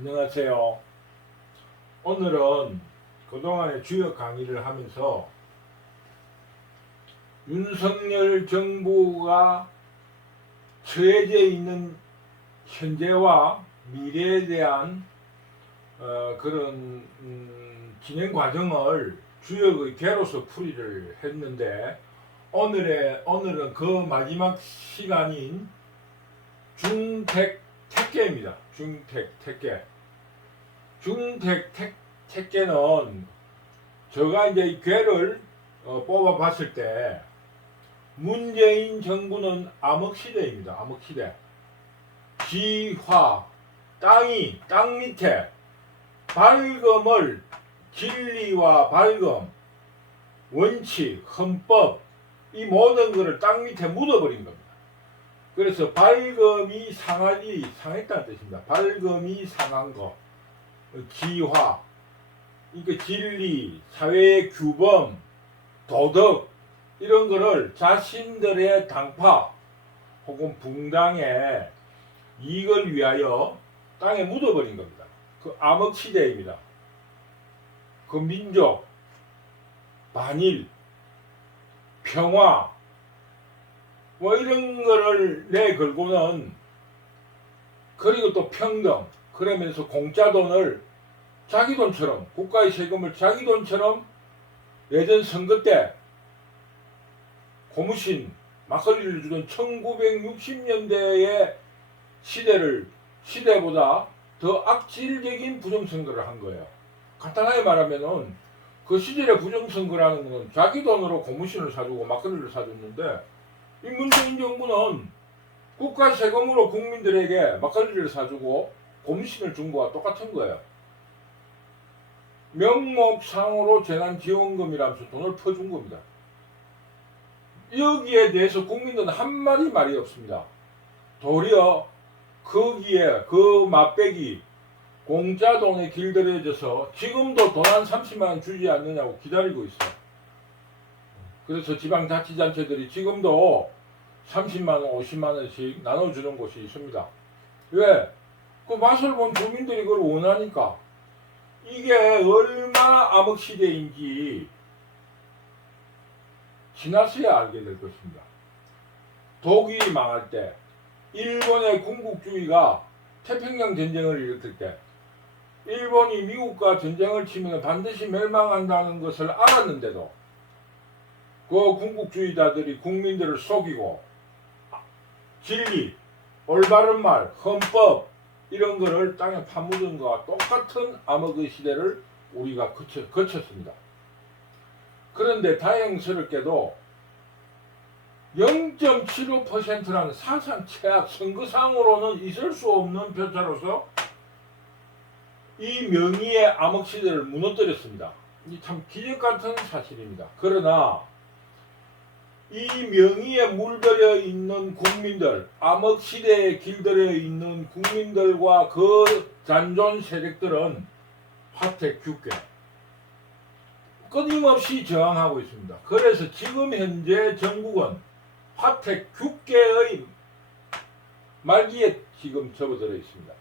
안녕하세요. 오늘은 그동안의 주요 강의를 하면서 윤석열 정부가 처해져 있는 현재와 미래에 대한 그런 진행 과정을 주역의 개로서 풀이를 했는데 오늘은 그 마지막 시간인 중택택계입니다. 중택택계. 택계는 제가 이제 이 괴를 뽑아 봤을 때 문재인 정부는 암흑시대입니다. 암흑시대. 지화, 땅 밑에 밝음을 진리와 밝음, 원칙, 헌법 이 모든 것을 땅 밑에 묻어버린 겁니다. 그래서 밝음이 상했다는 뜻입니다. 밝음이 상한 것. 지화, 그러니까 진리, 사회의 규범, 도덕 이런 거를 자신들의 당파 혹은 붕당의 이익을 위하여 땅에 묻어버린 겁니다. 그 암흑시대입니다. 그 민족, 반일, 평화 뭐 이런 거를 내걸고는 그리고 또 평등 그러면서 공짜 돈을 자기 돈처럼 국가의 세금을 자기 돈처럼 예전 선거 때 고무신 막걸리를 주던 1960년대의 시대보다 더 악질적인 부정선거를 한 거예요. 간단하게 말하면은 그 시절의 부정선거라는 것은 자기 돈으로 고무신을 사주고 막걸리를 사줬는데 이 문재인 정부는 국가 세금으로 국민들에게 막걸리를 사주고 고무신을 준 거와 똑같은 거예요. 명목상으로 재난지원금이라면서 돈을 퍼준 겁니다. 여기에 대해서 국민들은 한마디 말이 없습니다. 도리어 거기에 그 맛배기 공짜 돈에 길들여져서 지금도 돈 한 30만 원 주지 않느냐고 기다리고 있어요. 그래서 지방자치단체들이 지금도 30만 원, 50만 원씩 나눠주는 곳이 있습니다. 왜? 그 맛을 본 주민들이 그걸 원하니까. 이게 얼마나 암흑시대인지 지나서야 알게 될 것입니다. 독일이 망할 때, 일본의 군국주의가 태평양 전쟁을 일으킬 때, 일본이 미국과 전쟁을 치면 반드시 멸망한다는 것을 알았는데도 그 군국주의자들이 국민들을 속이고 진리, 올바른 말, 헌법 이런 거를 땅에 파묻은 것과 똑같은 암흑의 시대를 우리가 거쳤습니다. 그런데 다행스럽게도 0.75%라는 사상 최악 선거상으로는 있을 수 없는 표차로서 이 명의의 암흑시대를 무너뜨렸습니다. 이 참 기적같은 사실입니다. 그러나 이 명의에 물들여 있는 국민들, 암흑시대에 길들여 있는 국민들과 그 잔존 세력들은 화택규계 끊임없이 저항하고 있습니다. 그래서 지금 현재 전국은 화택규계의 말기에 지금 접어들어 있습니다.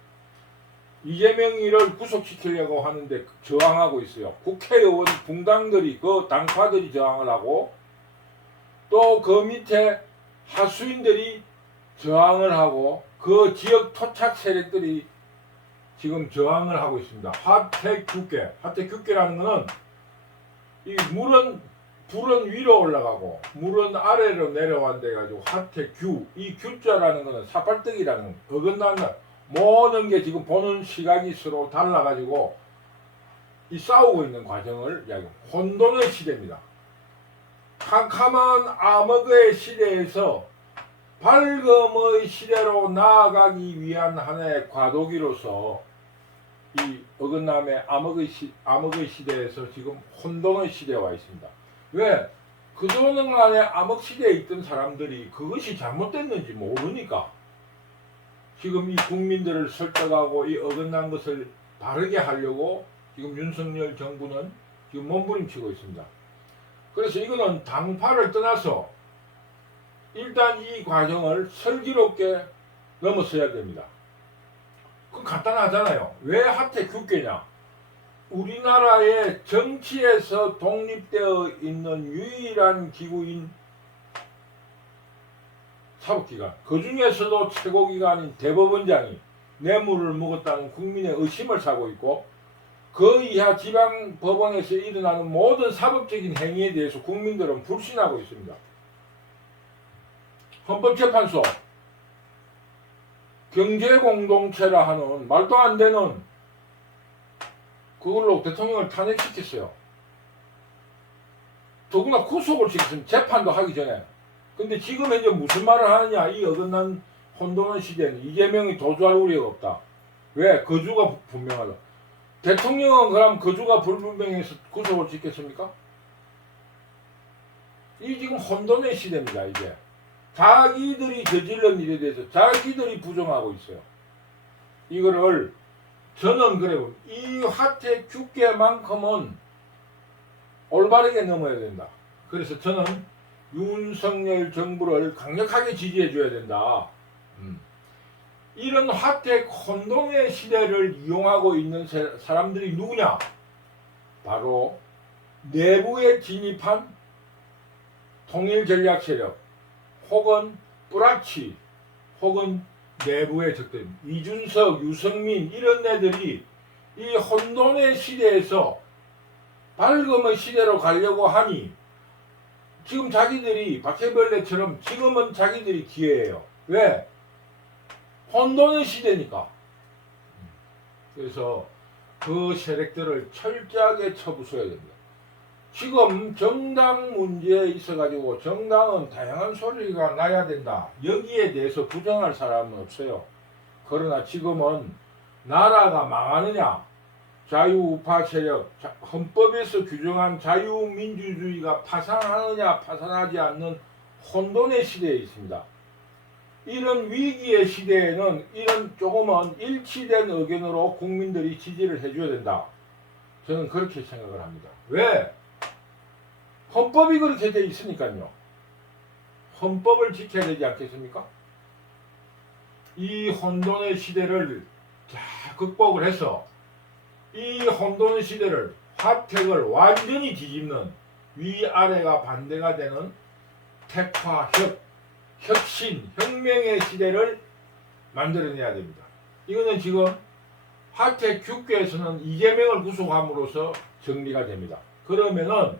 이재명이를 구속시키려고 하는데 저항하고 있어요. 국회의원 붕당들이 그 당파들이 저항을 하고 또 그 밑에 하수인들이 저항을 하고 그 지역 토착 세력들이 지금 저항을 하고 있습니다. 화택규계라는 것은 이 불은 위로 올라가고 물은 아래로 내려간다 해가지고 이 규자라는 것은 사팔뜨기라는 어긋나는 모든 게 지금 보는 시각이 서로 달라가지고 이 싸우고 있는 과정을 이야기합니다. 혼돈의 시대입니다. 캄캄한 암흑의 시대에서 밝음의 시대로 나아가기 위한 하나의 과도기로서 이 어긋남의 암흑의 시대에서 지금 혼돈의 시대에 와 있습니다. 왜? 그동안의 암흑 시대에 있던 사람들이 그것이 잘못됐는지 모르니까 지금 이 국민들을 설득하고 이 어긋난 것을 바르게 하려고 지금 윤석열 정부는 지금 몸부림치고 있습니다. 그래서 이거는 당파를 떠나서 일단 이 과정을 슬기롭게 넘어서야 됩니다. 그 간단하잖아요. 왜 하태 규계냐? 우리나라의 정치에서 독립되어 있는 유일한 기구인 사법기관, 그 중에서도 최고기관인 대법원장이 뇌물을 먹었다는 국민의 의심을 사고 있고, 그 이하 지방법원에서 일어나는 모든 사법적인 행위에 대해서 국민들은 불신하고 있습니다. 헌법재판소, 경제공동체라 하는 말도 안 되는 그걸로 대통령을 탄핵시켰어요. 더구나 구속을 시켰습니다. 재판도 하기 전에. 근데 지금 현재 무슨 말을 하느냐? 이 어긋난 혼돈의 시대는 이재명이 도주할 우려가 없다. 왜? 거주가 분명하다. 대통령은 그럼 거주가 불분명해서 구속을 시켰습니까? 이 지금 혼돈의 시대입니다. 이제 자기들이 저지른 일에 대해서 자기들이 부정하고 있어요. 이거를 저는 그래요. 이 하태 규계만큼은 올바르게 넘어야 된다. 그래서 저는 윤석열 정부를 강력하게 지지해 줘야 된다. 이런 하태 혼돈의 시대를 이용하고 있는 사람들이 누구냐? 바로 내부에 진입한 통일 전략 세력, 혹은 뿌라치, 혹은 내부의 적들, 이준석, 유승민 이런 애들이 이 혼돈의 시대에서 밝음의 시대로 가려고 하니 지금 자기들이 바퀴벌레처럼 지금은 자기들이 기회예요. 왜? 혼돈의 시대니까. 그래서 그 세력들을 철저하게 쳐부숴야 됩니다. 지금 정당 문제에 있어가지고 정당은 다양한 소리가 나야 된다. 여기에 대해서 부정할 사람은 없어요. 그러나 지금은 나라가 망하느냐, 자유우파 세력, 헌법에서 규정한 자유민주주의가 파산하느냐 파산하지 않는 혼돈의 시대에 있습니다. 이런 위기의 시대에는 이런 조금은 일치된 의견으로 국민들이 지지를 해줘야 된다. 저는 그렇게 생각을 합니다. 왜? 헌법이 그렇게 돼 있으니까요. 헌법을 지켜야 되지 않겠습니까? 이 혼돈의 시대를 잘 극복을 해서 이 혼돈의 시대를 화택을 완전히 뒤집는 위아래가 반대가 되는 택화협, 혁신, 혁명의 시대를 만들어내야 됩니다. 이거는 지금 화택 규계에서는 이재명을 구속함으로써 정리가 됩니다. 그러면은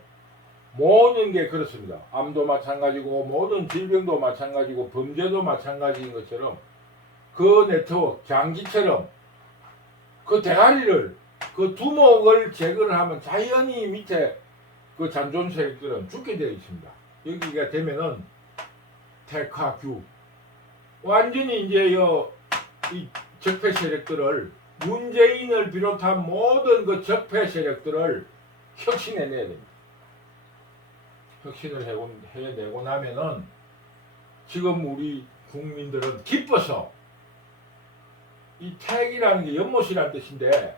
모든 게 그렇습니다. 암도 마찬가지고 모든 질병도 마찬가지고 범죄도 마찬가지인 것처럼 그 네트워크, 장기처럼 그 대가리를 그 두목을 제거를 하면 자연히 밑에 그 잔존 세력들은 죽게 되어 있습니다. 여기가 되면은 택화규 완전히 이제 이 적폐 세력들을 문재인을 비롯한 모든 그 적폐 세력들을 혁신해내야 됩니다. 혁신을 해내고 나면은 지금 우리 국민들은 기뻐서 이 택이라는 게 연못이라는 뜻인데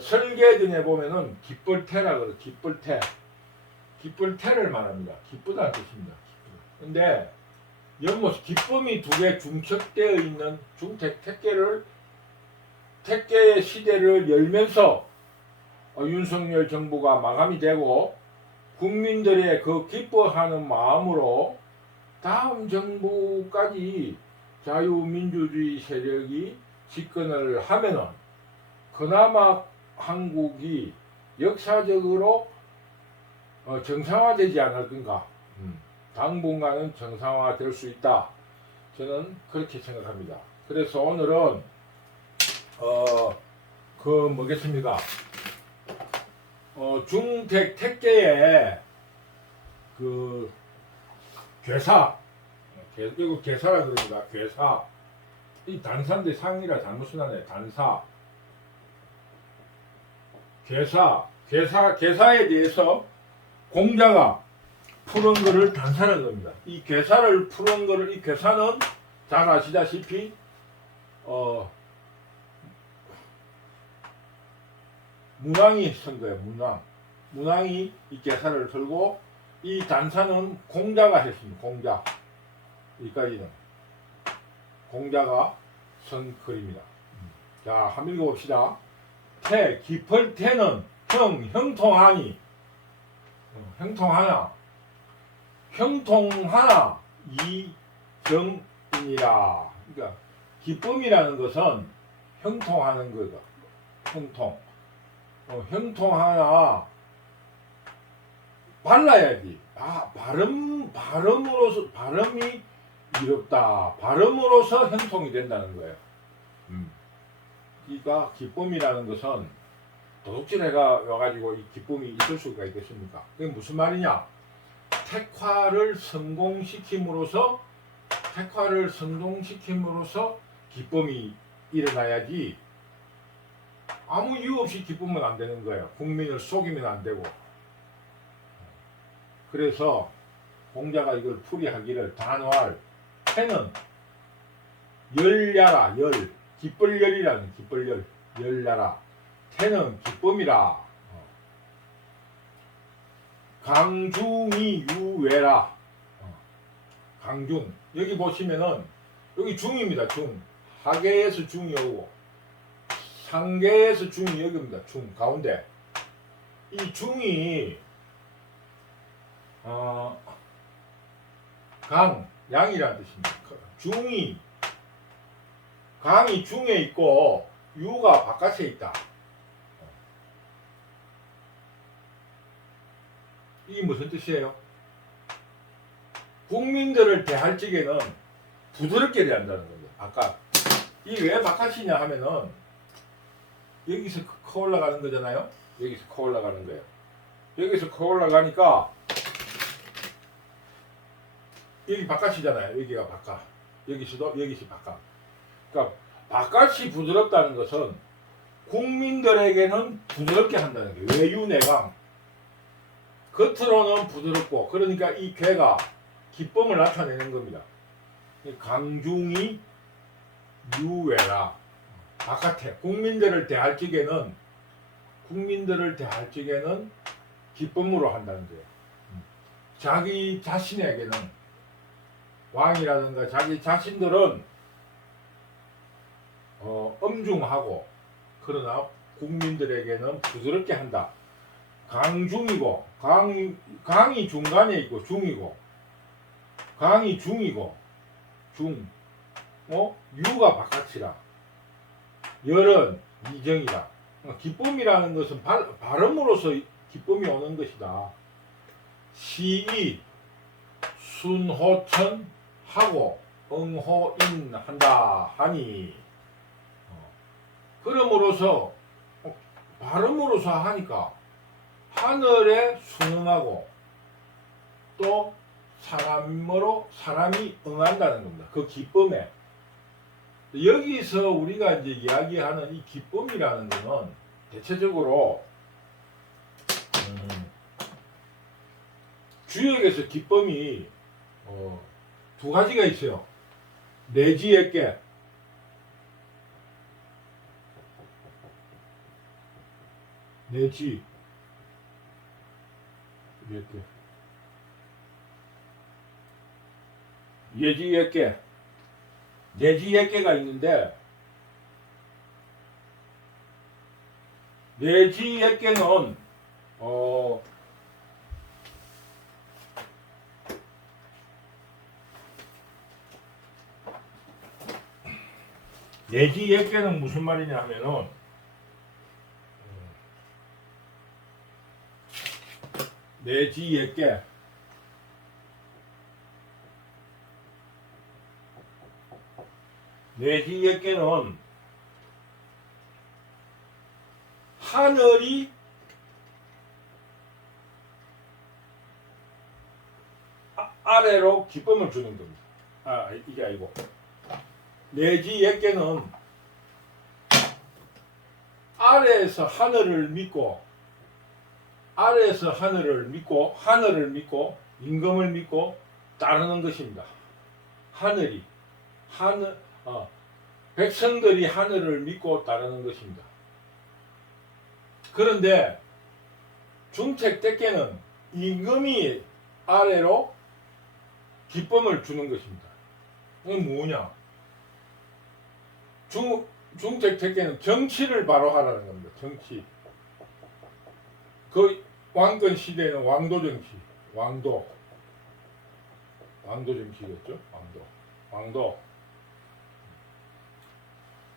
설계전에 보면은 기쁠태라 그래. 기쁠태. 기쁠태를 말합니다. 기쁘다는 뜻입니다. 근데 연못 기쁨이 두 개 중첩되어 있는 택계의 시대를 열면서 윤석열 정부가 마감이 되고 국민들의 그 기뻐하는 마음으로 다음 정부까지 자유민주주의 세력이 집권을 하면은 그나마 한국이 역사적으로 정상화되지 않을 건가. 당분간은 정상화될 수 있다. 저는 그렇게 생각합니다. 그래서 오늘은 그 뭐겠습니까? 중택 택계의 그 괴사, 이거 괴사라 그럽니다. 괴사. 이 단사인데 상이라 잘못 쓰나네. 단사. 괴사에 대해서 공자가 푸른 거를 단사라 그럽니다. 이 괴사를 푸른 거를, 이 괴사는 잘 아시다시피 문왕이 쓴 거예요. 문왕이 이 괴사를 들고 이 단사는 공자가 했습니다. 공자. 여기까지는 공자가 쓴 글입니다. 자, 한번 읽어봅시다. 태, 깊을 태는 형통하니. 형통하나. 형통하나 이정이니라. 그러니까 기쁨이라는 것은 형통하는 거다. 형통. 형통하나 발라야지. 발음으로서 발음이 이롭다. 발음으로서 형통이 된다는 거예요. 그러니까 기쁨이라는 것은 도둑질해가 와가지고 이 기쁨이 있을 수가 있겠습니까? 그게 무슨 말이냐? 택화를 성공시킴으로써 기쁨이 일어나야지 아무 이유 없이 기쁘면 안 되는 거예요. 국민을 속이면 안 되고. 그래서 공자가 이걸 풀이하기를 단활 태는 열야라 기쁠열이라는 기쁠열 열야라 태는 기쁨이라 강중이 유외라 강중 여기 보시면은 여기 중입니다. 중 하계에서 중이 오고 상계에서 중이 여기입니다. 중 가운데 이 중이 강 양이라는 뜻입니다. 중이 강이 중에 있고 유가 바깥에 있다. 이게 무슨 뜻이에요? 국민들을 대할 적에는 부드럽게 대한다는 겁니다. 아까 이 왜 바깥이냐 하면은 여기서 커 올라가는 거잖아요. 여기서 커 올라가는 거예요. 여기서 커 올라가니까 여기 바깥이잖아요. 여기가 바깥. 여기서도 여기서 바깥. 그러니까 바깥이 부드럽다는 것은 국민들에게는 부드럽게 한다는 거예요. 외유내강. 겉으로는 부드럽고 그러니까 이 괴가 기쁨을 나타내는 겁니다. 강중이 유외라. 바깥에 국민들을 대할 적에는 기쁨으로 한다는 거예요. 자기 자신에게는 왕이라든가 자기 자신들은 엄중하고 그러나 국민들에게는 부드럽게 한다. 강중이고 강이 중간에 있고 중이고 강이 중이고 유가 바깥이라 열은 이정이다. 기쁨이라는 것은 발음으로서 기쁨이 오는 것이다. 시이 순호천 하고 응호인 한다 하니 그럼으로써 발음으로서 하니까 하늘에 순응하고 또 사람이 응한다는 겁니다. 그 기쁨에 여기서 우리가 이제 이야기하는 이 기쁨이라는 것은 대체적으로 주역에서 기쁨이 두 가지가 있어요. 내지에게 내지 이렇게 예지에게 내지에게가 있는데 내지에게는 내지에게는 무슨 말이냐 하면은 내지에게 내지에게는 하늘이 아래로 기쁨을 주는 겁니다. 이게 아니고 내지에게는 아래에서 하늘을 믿고 하늘을 믿고 임금을 믿고 따르는 것입니다. 백성들이 하늘을 믿고 따르는 것입니다. 그런데 중책 때께는 임금이 아래로 기쁨을 주는 것입니다. 이건 뭐냐? 중택택계는 정치를 바로 하라는 겁니다. 정치. 그 왕권 시대는 왕도 정치, 왕도 정치겠죠. 왕도.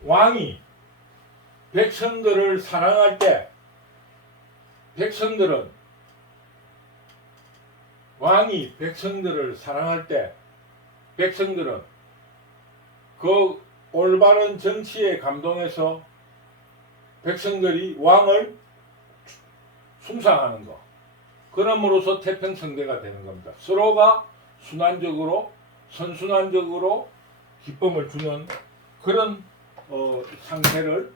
왕이 백성들을 사랑할 때, 왕이 백성들을 사랑할 때, 백성들은 그 올바른 정치에 감동해서 백성들이 왕을 숭상하는 거. 그럼으로써 태평성대가 되는 겁니다. 서로가 순환적으로, 선순환적으로 기쁨을 주는 그런 상태를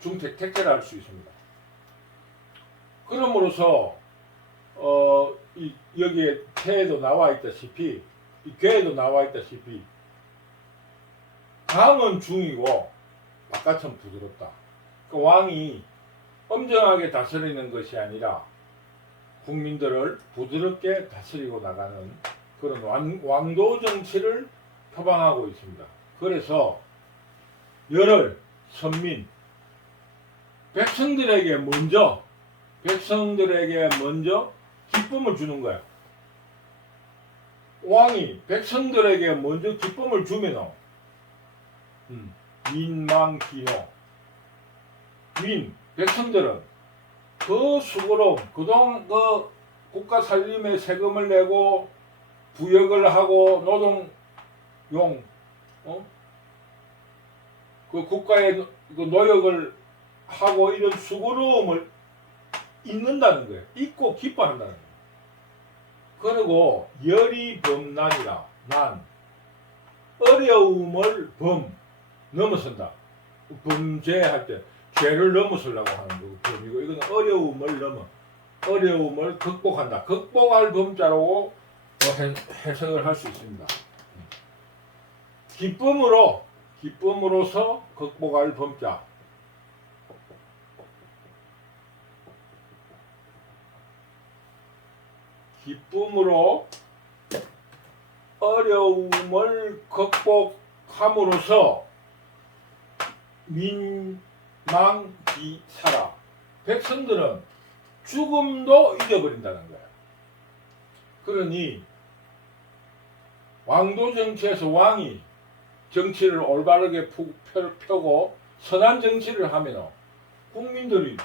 중택택계라 할 수 있습니다. 그럼으로써 여기에 태에도 나와 있다시피, 이 괴에도 나와 있다시피, 강은 중이고 바깥은 부드럽다. 그 왕이 엄정하게 다스리는 것이 아니라 국민들을 부드럽게 다스리고 나가는 그런 왕도 정치를 표방하고 있습니다. 그래서 열을 선민 백성들에게 먼저 기쁨을 주는 거야. 왕이 백성들에게 먼저 기쁨을 주면 민망기노 백성들은 그 수고로 그동안 그 국가 살림에 세금을 내고 부역을 하고 노동용 그 국가의 그 노역을 하고 이런 수고로움을 잊는다는 거예요. 잊고 기뻐한다는 거예요. 그리고 열이 범난이라 난 어려움을 넘어선다. 범죄할 때 죄를 넘어서려고 하는 거고 범이고 이건 어려움을 극복한다. 극복할 범자로 해석을 할 수 있습니다. 기쁨으로서 극복할 범자. 기쁨으로 어려움을 극복함으로써 민망기사라. 백성들은 죽음도 잊어버린다는 거예요. 그러니 왕도 정치에서 왕이 정치를 올바르게 펴고 선한 정치를 하면 국민들이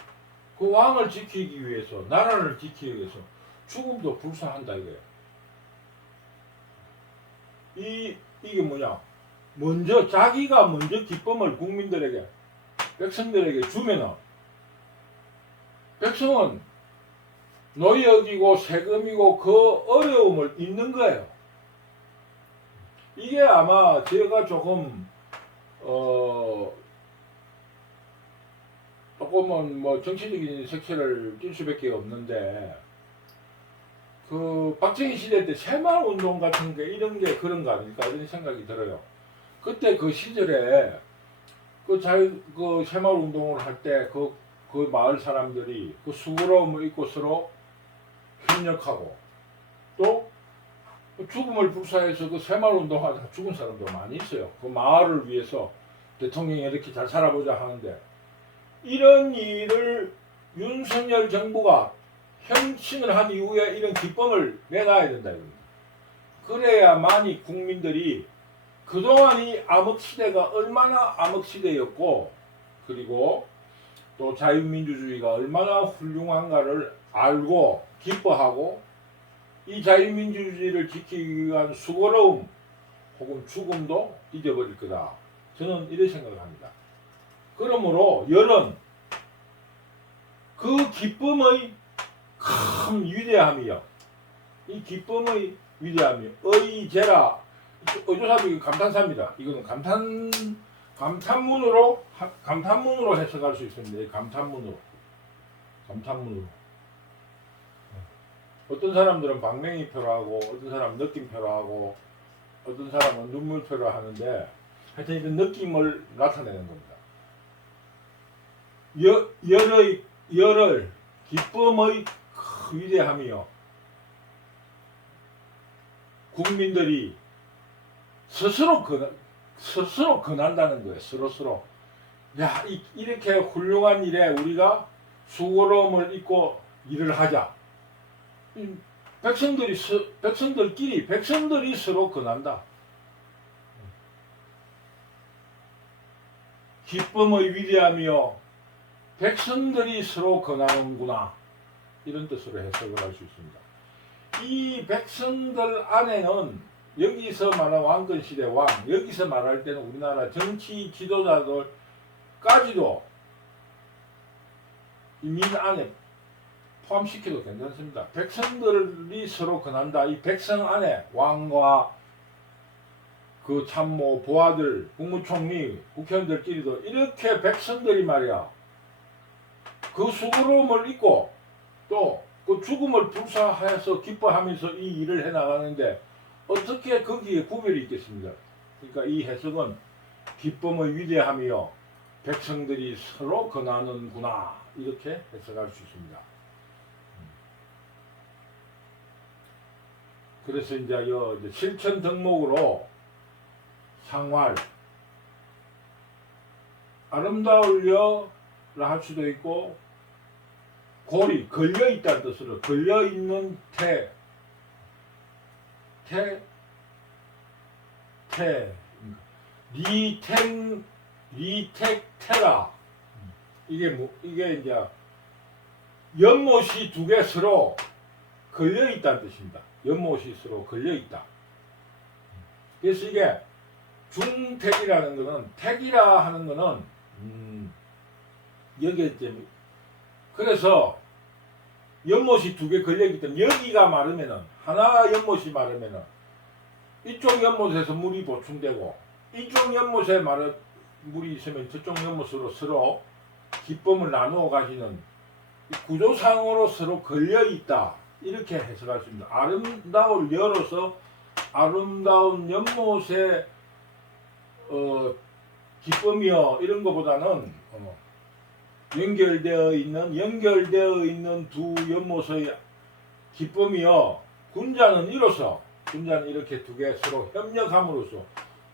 그 왕을 지키기 위해서, 나라를 지키기 위해서 죽음도 불사한다 이거예요. 이게 뭐냐? 자기가 먼저 기쁨을 국민들에게, 백성들에게 주면은 백성은 노역이고 세금이고 그 어려움을 잊는 거예요. 이게 아마 제가 조금은 뭐 정치적인 색채를 띌 수밖에 없는데 그 박정희 시대 때 새마을 운동 같은 게 이런 게 그런가 아닐까 이런 생각이 들어요. 그때 그 시절에 그 새마을 운동을 할 때 그 마을 사람들이 그 수고로움을 잊고 서로 협력하고 또 죽음을 불사해서 그 새마을 운동하다가 죽은 사람도 많이 있어요. 그 마을을 위해서 대통령이 이렇게 잘 살아보자 하는데 이런 일을 윤석열 정부가 현신을 한 이후에 이런 기쁨을 내놔야 된다 이겁니다. 그래야만이 국민들이 그동안이 암흑시대가 얼마나 암흑시대였고 그리고 또 자유민주주의가 얼마나 훌륭한가를 알고 기뻐하고 이 자유민주주의를 지키기 위한 수고로움 혹은 죽음도 잊어버릴 거다. 저는 이런 생각을 합니다. 그러므로 열은 그 기쁨의 큰 위대함이요. 이 기쁨의 위대함이 의제라 의조사비 감탄사입니다. 이거는 감탄문으로 해석할 수 있습니다. 감탄문으로. 어떤 사람들은 방맹이표로 하고 어떤 사람은 느낌표로 하고 어떤 사람은 눈물표로 하는데 하여튼 이런 느낌을 나타내는 겁니다. 열을 기쁨의 위대함이요. 국민들이 스스로 근한다는 거예요. 스스로. 야, 이렇게 훌륭한 일에 우리가 수고로움을 잊고 일을 하자. 백성들이 서로 권한다. 기쁨의 위대함이요 백성들이 서로 권하는구나. 이런 뜻으로 해석을 할 수 있습니다. 이 백성들 안에는 여기서 말하는 왕권시대 왕, 여기서 말할 때는 우리나라 정치 지도자들까지도 이 민 안에 포함시켜도 괜찮습니다. 백성들이 서로 권한다. 이 백성 안에 왕과 그 참모, 보아들, 국무총리, 국회의원들끼리도 이렇게 백성들이 말이야 그 수고로움을 잊고 또 그 죽음을 불사하여서 기뻐하면서 이 일을 해나가는데 어떻게 거기에 구별이 있겠습니까? 그러니까 이 해석은 기쁨의 위대함이요 백성들이 서로 권하는구나 이렇게 해석할 수 있습니다. 그래서 이제 실천 덕목으로 상활 아름다울려라 할 수도 있고 고리 걸려있다는 뜻으로 걸려있는 리택테라 이게 이제 연못이 두 개 서로 걸려있다는 뜻입니다. 연못이 서로 걸려있다. 그래서 이게 중택이라는 거는 택이라 하는 거는 여기에 이제 그래서 연못이 두 개 걸려있기 때문에 여기가 마르면은 하나 연못이 마르면은 이쪽 연못에서 물이 보충되고 이쪽 연못에 물이 있으면 저쪽 연못으로 서로 기쁨을 나누어 가지는 구조상으로 서로 걸려있다 이렇게 해석할 수 있습니다. 아름다울 여로서 아름다운 연못의 기쁨이요 이런 것보다는 연결되어 있는 두 연못의 기쁨이요 군자는 이로써 군자는 이렇게 두 개 서로 협력함으로써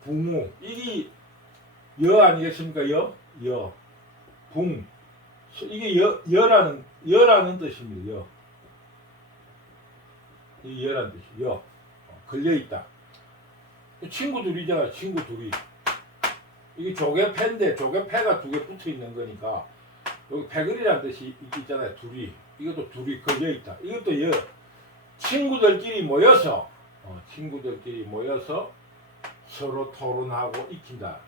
붕우 이게 여 아니겠습니까? 붕 이게 여라는 뜻입니다. 이 여라는 뜻이 걸려있다. 친구 둘이잖아. 친구 둘이 이게 조개패인데 조개패가 두 개 붙어 있는 거니까 여기 패거리라는 뜻이 있잖아요. 둘이 이것도 둘이 걸려있다. 이것도 친구들끼리 모여서 서로 토론하고 익힌다.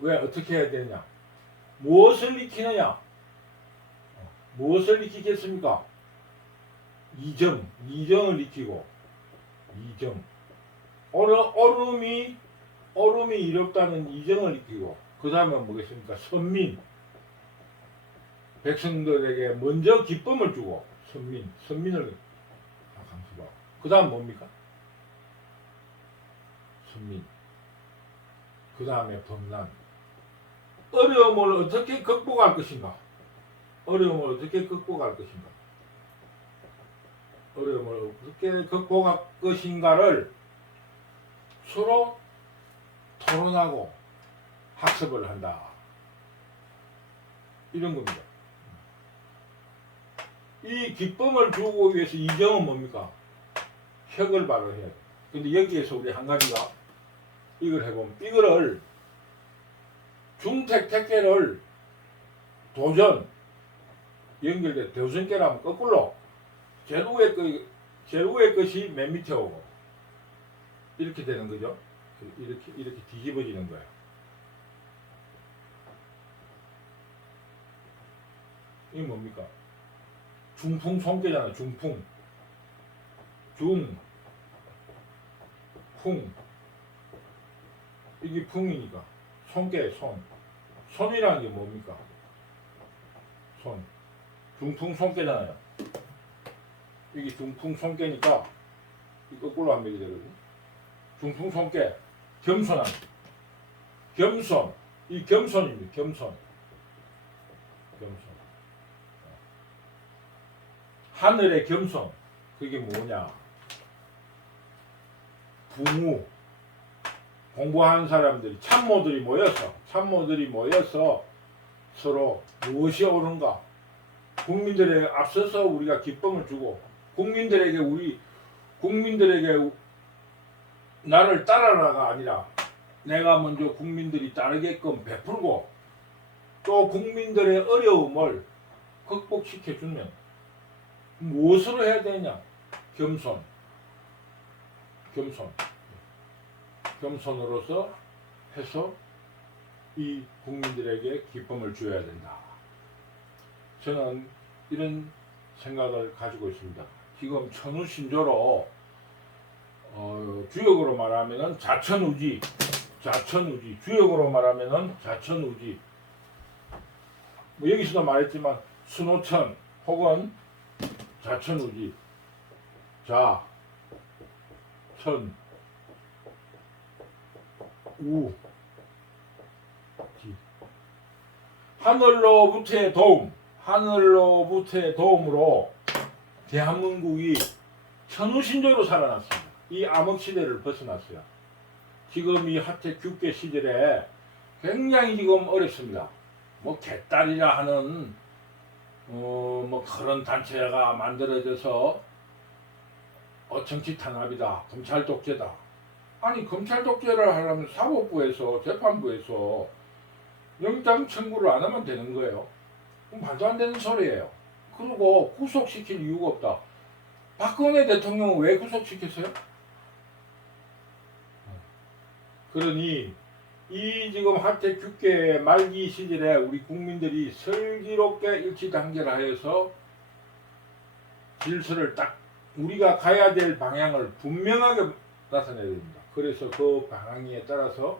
왜 어떻게 해야 되냐? 무엇을 익히느냐? 무엇을 익히겠습니까? 이정을 익히고 얼음이 이롭다는 이정을 익히고 그 다음에 뭐겠습니까? 백성들에게 먼저 기쁨을 주고 선민을 강수하고 그 다음 뭡니까? 선민 그 다음에 범난 어려움을 어떻게 극복할 것인가? 어려움을 어떻게 극복할 것인가를 서로 토론하고 학습을 한다. 이런 겁니다. 이 기쁨을 주고 위해서 이정은 뭡니까? 혁을 발휘해야 돼. 근데 여기에서 우리 한 가지가 이걸 해보면 이거를 중택택계를 도전 연결돼 도전계라면 거꾸로 제일 위의 것이 맨 밑에 오고 이렇게 되는 거죠. 이렇게 뒤집어지는 거예요. 이게 뭡니까? 중풍 손괴잖아. 중풍 이게 풍이니까 손괴 손이라는 게 뭡니까? 중풍 손괴잖아요. 이게 중풍 손괴니까 이 거꾸로 하면 이렇게 되거든요. 중풍 손괴 겸손 이 겸손입니다. 겸손 하늘의 겸손 그게 뭐냐? 붕우 공부하는 사람들이 참모들이 모여서 서로 무엇이 옳은가? 국민들에 앞서서 우리가 기쁨을 주고 국민들에게 나를 따라라가 아니라 내가 먼저 국민들이 따르게끔 베풀고 또 국민들의 어려움을 극복시켜 주면 무엇으로 해야 되냐? 겸손으로서 해서 이 국민들에게 기쁨을 주어야 된다. 저는 이런 생각을 가지고 있습니다. 지금 천우신조로 주역으로 말하면은 자천우지, 주역으로 말하면은 자천우지. 뭐 여기서도 말했지만 순호천 혹은 자천우지, 자, 천, 우, 지. 하늘로부터의 도움으로 대한민국이 천우신조로 살아났습니다. 이 암흑시대를 벗어났어요. 지금 이 하택 육계 시절에 굉장히 지금 어렵습니다. 뭐 개딸이라 하는 뭐 그런 단체가 만들어져서 정치 탄압이다, 검찰 독재다. 아니 검찰 독재를 하려면 사법부에서 재판부에서 영장 청구를 안 하면 되는 거예요. 그럼 말도 안 되는 소리예요. 그리고 구속시킬 이유가 없다. 박근혜 대통령은 왜 구속시켰어요? 그러니 이 지금 하택 육계 말기 시절에 우리 국민들이 슬기롭게 일치단결하여서 질서를 딱 우리가 가야 될 방향을 분명하게 나타내야 됩니다. 그래서 그 방향에 따라서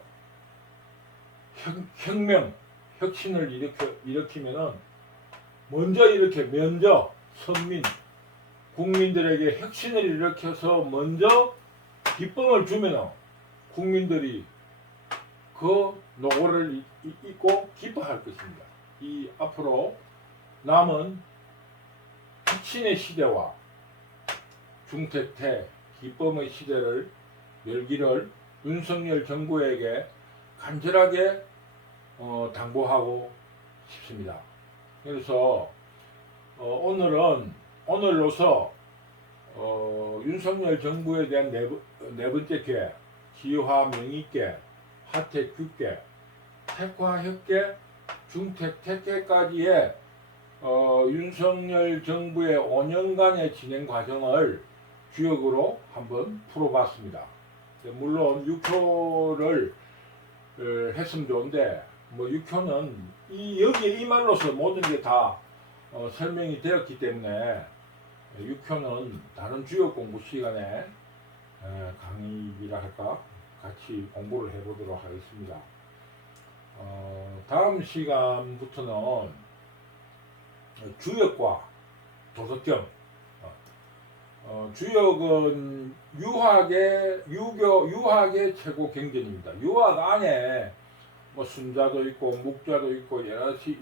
혁신을 일으키면은 먼저 선민 국민들에게 혁신을 일으켜서 먼저 기쁨을 주면은 국민들이 그 노고를 잊고 기뻐할 것입니다. 이 앞으로 남은 혁신의 시대와 중태태 기쁨의 시대를 열기를 윤석열 정부에게 간절하게 당부하고 싶습니다. 그래서 오늘로서 윤석열 정부에 대한 네 번째 계, 지화 명의계, 하택 육계, 택화 협계, 중택 택계까지의 윤석열 정부의 5년간의 진행 과정을 주역으로 한번 풀어봤습니다. 물론 6효를 했으면 좋은데 뭐 6효는 여기에 이 말로서 모든 게 다 설명이 되었기 때문에 6효는 다른 주요 공부 시간에 강의라 할까 같이 공부를 해보도록 하겠습니다. 다음 시간부터는 주역과 도덕경. 주역은 유학의 최고 경전입니다. 유학 안에 뭐 순자도 있고 묵자도 있고 여럿이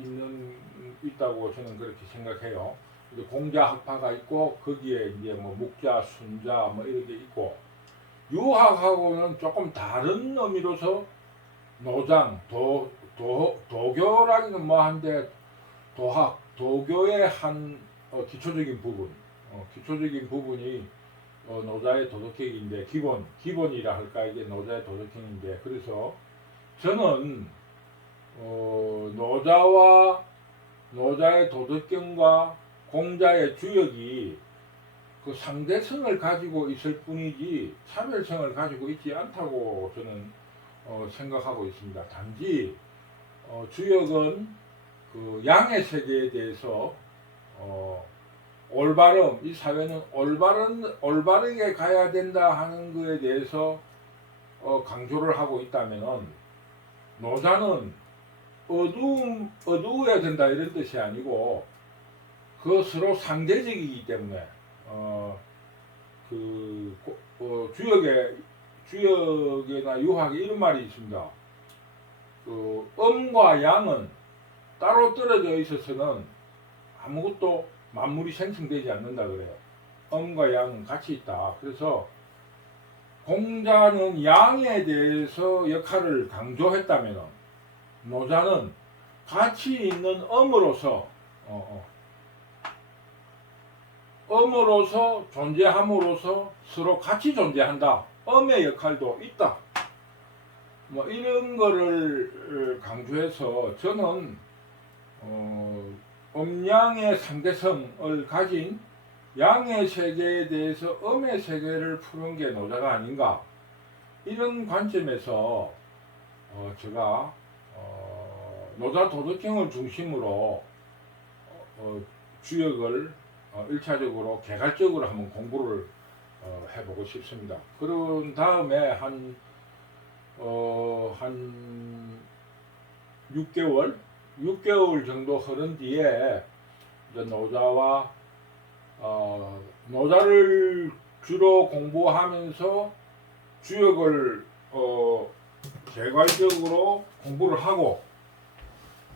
있다고 저는 그렇게 생각해요. 이제 공자학파가 있고 거기에 이제 뭐 묵자, 순자 뭐 이렇게 있고 유학하고는 조금 다른 의미로서 노장, 도교라기는 뭐한데 도교의 한 기초적인 부분이 노자의 도덕행위인데 기본이라 할까 이게 노자의 도덕행위인데 그래서 저는 노자의 도덕경과 공자의 주역이 그 상대성을 가지고 있을 뿐이지 차별성을 가지고 있지 않다고 저는 생각하고 있습니다. 단지 주역은 그 양의 세계에 대해서 이 사회는 올바르게 가야 된다 하는 것에 대해서 강조를 하고 있다면은 노자는 어두워야 된다 이런 뜻이 아니고 그 서로 상대적이기 때문에 주역에나 유학에 이런 말이 있습니다. 그 음과 양은 따로 떨어져 있어서는 아무것도 만물이 생성되지 않는다 그래요. 음과 양은 같이 있다. 그래서 공자는 양에 대해서 역할을 강조했다면 노자는 같이 있는 엄으로서 엄으로서 존재함으로써 서로 같이 존재한다. 엄의 역할도 있다. 뭐 이런 거를 강조해서 저는 음양의 상대성을 가진 양의 세계에 대해서 음의 세계를 푸는 게 노자가 아닌가, 이런 관점에서 제가 노자 도덕경을 중심으로 주역을 1차적으로 개괄적으로 한번 공부를 해보고 싶습니다. 그런 다음에 한 6개월 정도 흐른 뒤에 이제 노자를 주로 공부하면서 주역을 개괄적으로 공부를 하고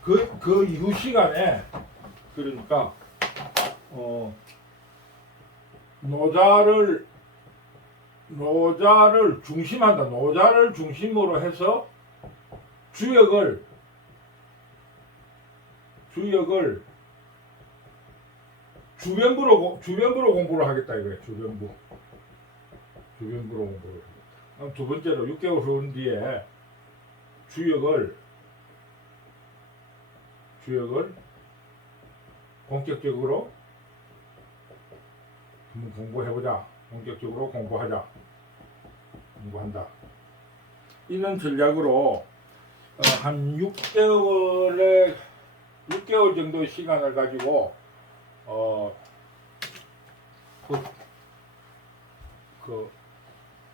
그 이후 시간에, 그러니까 노자를 중심한다. 노자를 중심으로 해서 주역을 주변부로 공부를 하겠다 이거예요. 주변부로 공부를 하겠다. 두 번째로 6개월 후인 뒤에 주역을 본격적으로 한번 공부해보자. 본격적으로 공부한다. 이런 전략으로 한 6개월 정도 시간을 가지고 그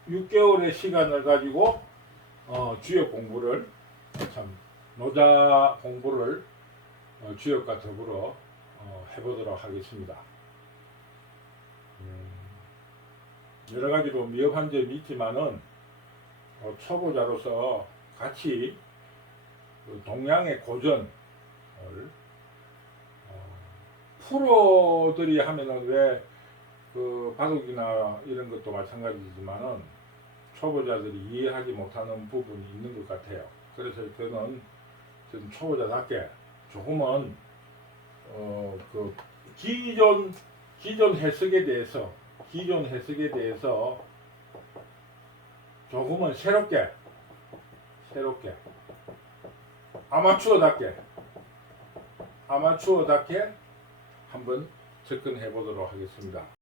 6개월의 시간을 가지고 주역 공부를, 참 노자 공부를 주역과 더불어 해보도록 하겠습니다. 여러 가지로 미흡한 점이 있지만은 초보자로서 같이 동양의 고전을 프로들이 하면은 왜 그 바둑이나 이런 것도 마찬가지지만은 초보자들이 이해하지 못하는 부분이 있는 것 같아요. 그래서 저는 초보자답게 조금은 그 기존 해석에 대해서 조금은 새롭게 아마추어답게 한번 접근해 보도록 하겠습니다.